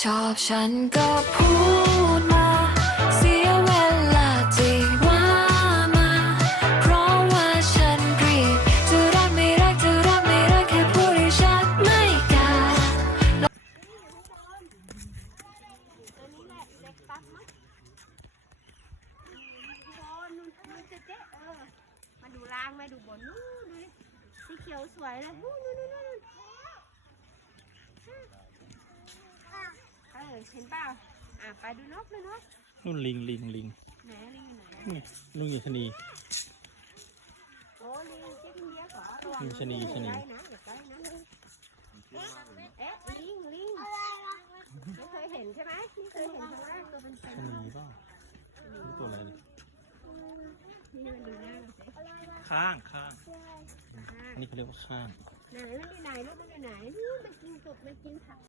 ชอบฉันก็พูดมาเสียเวลาที่ว่ามาเพราะว่าฉันรีบจะรักไม่รักจะรักไม่รักแค่พูดให้ชัดไม่กล้ามาดูล่างมาดูบนนู่นดูดิสีเขียวสวยเลยนู่นเห็นเปล่าไปดูนกเลยเนาะ นู่นลิงไหนลิงอยู่ไหน นี่ลุงอยู่ชะนี โอ้ลิงเจ๊กินเบียร์ก่อน นี่ชะนีชะนี อย่าใกล้นะเอ๊ะลิงไม่เคยเห็นใช่ไหมไม่เคยเห็นครั้งแรกตัวเป็น ชะนีเปล่านี่ตัวอะไรนี่ นี่มันดูหน้ามันสิ ข้างอันนี้เขาเรียกว่าข้าง ไหนลูกอยู่ไหนลูกอยู่ไหนมันกินกบมันกินผัก